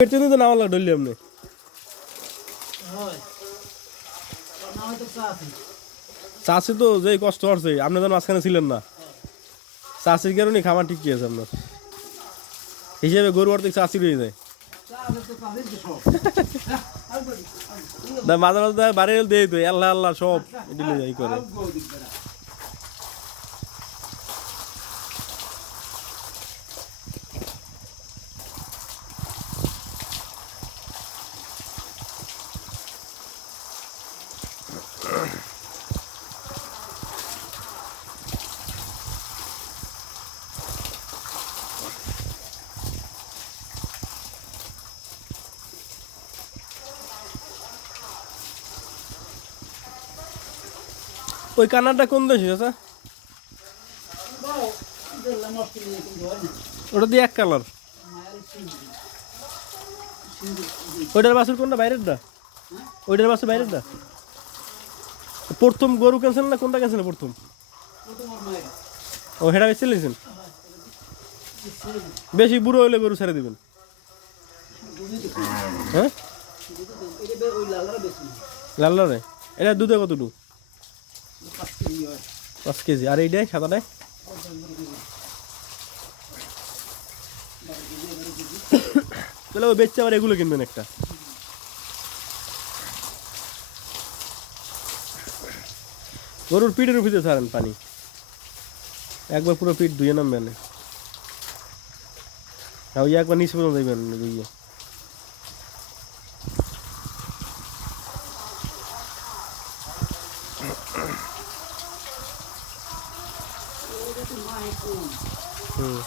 তো ডললি আপনি চাষি তো কষ্ট হচ্ছে আপনি মাঝখানে ছিলেন না। চাষির কারণে খাবার ঠিক আছে আপনার। হিসেবে গরু অর্ধেক চাষি রয়ে যায়। মাঝে মাঝে বাড়ি দিয়ে তো আল্লাহ আল্লাহ সব করে। ওই কানারটা কোন দেশে আছে ওটা দিয়ে এক কালার। ওইটার বাসুর কোনটা? বাইরের দা ওইটার বাসুর বাইরেরটা? প্রথম গরু ক্যান্সেল না কোনটা ক্যান্সেল প্রথম? ও হেটা বেশি লিখছেন বেশি বুড়ো হইলে গরু ছেড়ে দিবেন। হ্যাঁ? লাল্লা রে এটা দুধে কতটুকু? পাঁচ কেজি। আর এইটাই সাদাটাই তাহলে ওই বেচতে আবার এগুলো কিনবেন একটা। গরুর পিঠের উপরে ছাড়েন পানি একবার পুরো পিঠ ধুয়ে নামবেন আর ওই একবার নিচে পর্যন্ত দেবেন ধুয়ে হুম